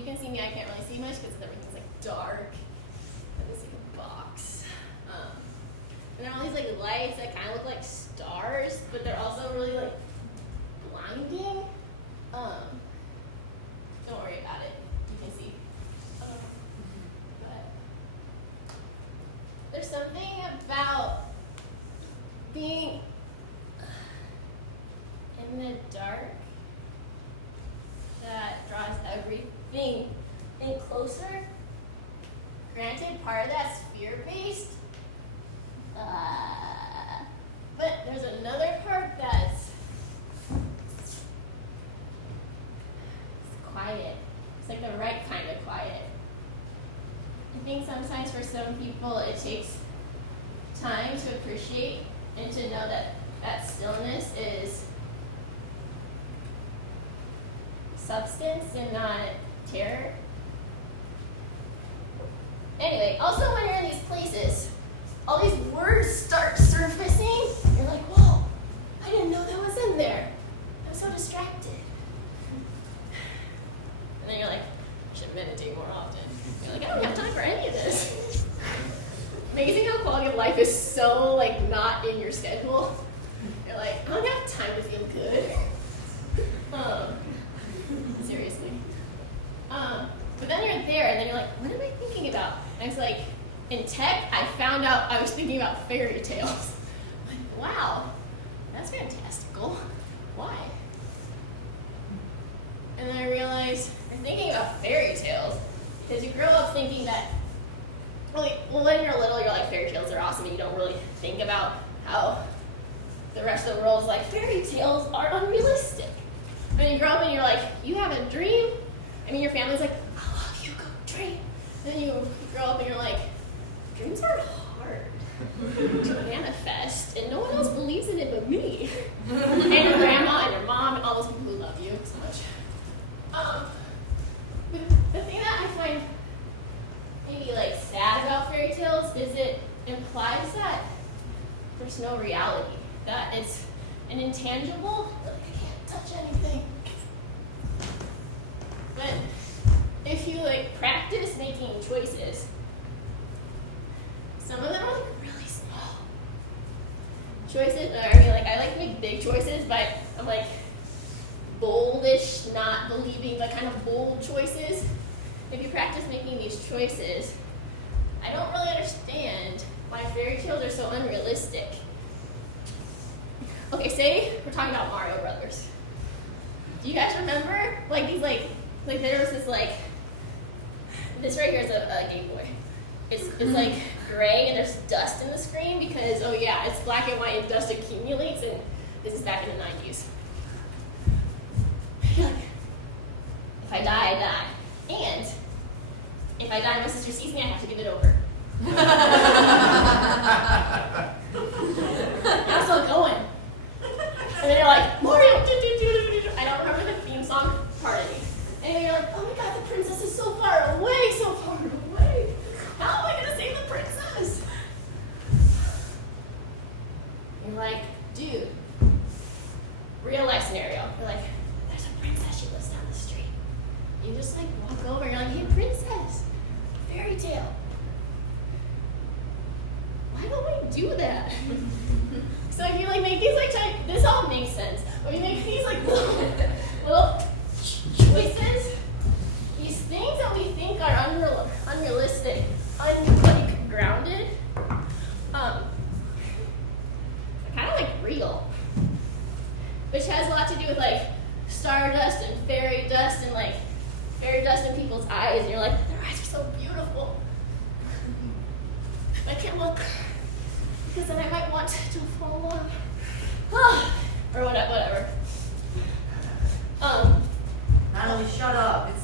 you can see me, I can't really see much because everything's like dark. And this like a box. And there are all these like lights that kind of look like stars, but they're also really like blinding. Don't worry about it. You can see. But there's something about being in the dark that draws everything in closer. Granted, part of that's fear-based, but there's another part that's quiet. It's like the right kind of quiet. I think sometimes for some people it takes time to appreciate and to know that that stillness is substance and not terror. Anyway, also when you're in these places, all these words start surfacing. You're like, whoa, I didn't know that was in there. I'm so distracted. And then you're like, I should meditate more often. You're like, I don't have time for any of this. Amazing how quality of life is so like not in your schedule. You're like, I don't have time to feel good. Seriously. But then you're there, and then you're like, what am I thinking about? And it's like, in tech, I found out I was thinking about fairy tales. I'm like, wow, that's fantastical. Why? And then I realized you're thinking about fairy tales because you grow up thinking that, well, when you're little, you're like, fairy tales are awesome, and you don't really think about how the rest of the world is like, fairy tales are unrealistic. And you grow up and you're like, you have a dream? I mean, your family's like, I love you, go dream. And then you grow up and you're like, dreams are hard to manifest, and no one else believes in it but me. And your grandma and your mom and all those people who love you so much. The thing that I find maybe like sad about fairy tales is it implies that there's no reality, that it's an intangible, like I can't touch anything. But if you like practice making choices, some of them are like really small choices. I mean, like I like to make big choices, but I'm like boldish, not believing, but kind of bold choices. If you practice making these choices, I don't really understand why fairy tales are so unrealistic. Okay, say we're talking about Mario Brothers. Do you guys remember like these like there was this like this right here is a Game Boy. It's like gray and there's dust in the screen because oh yeah, it's black and white and dust accumulates, and this is back in the 90s. If I die, I die. And if I die and my sister sees me, I have to give it over. I'm still going. And then you're like, Mario, I don't remember the theme song part of me. And then you're like, oh my god, the princess is so far away, so far away. How am I going to save the princess? You're like, dude, real life scenario. You're like, there's a princess, she lives down the street. You just like walk over and you're like, hey princess, fairy tale. Why don't we do that? So if you like make these like this all makes sense. When you make these like little choices, these things that we think are unrealistic, grounded, are kind of like real, which has a lot to do with like stardust and fairy dust and like fairy dust in people's eyes, and you're like, their eyes are so beautiful. I can't look because then I might want to fall off. Or whatever. Natalie, shut up. It's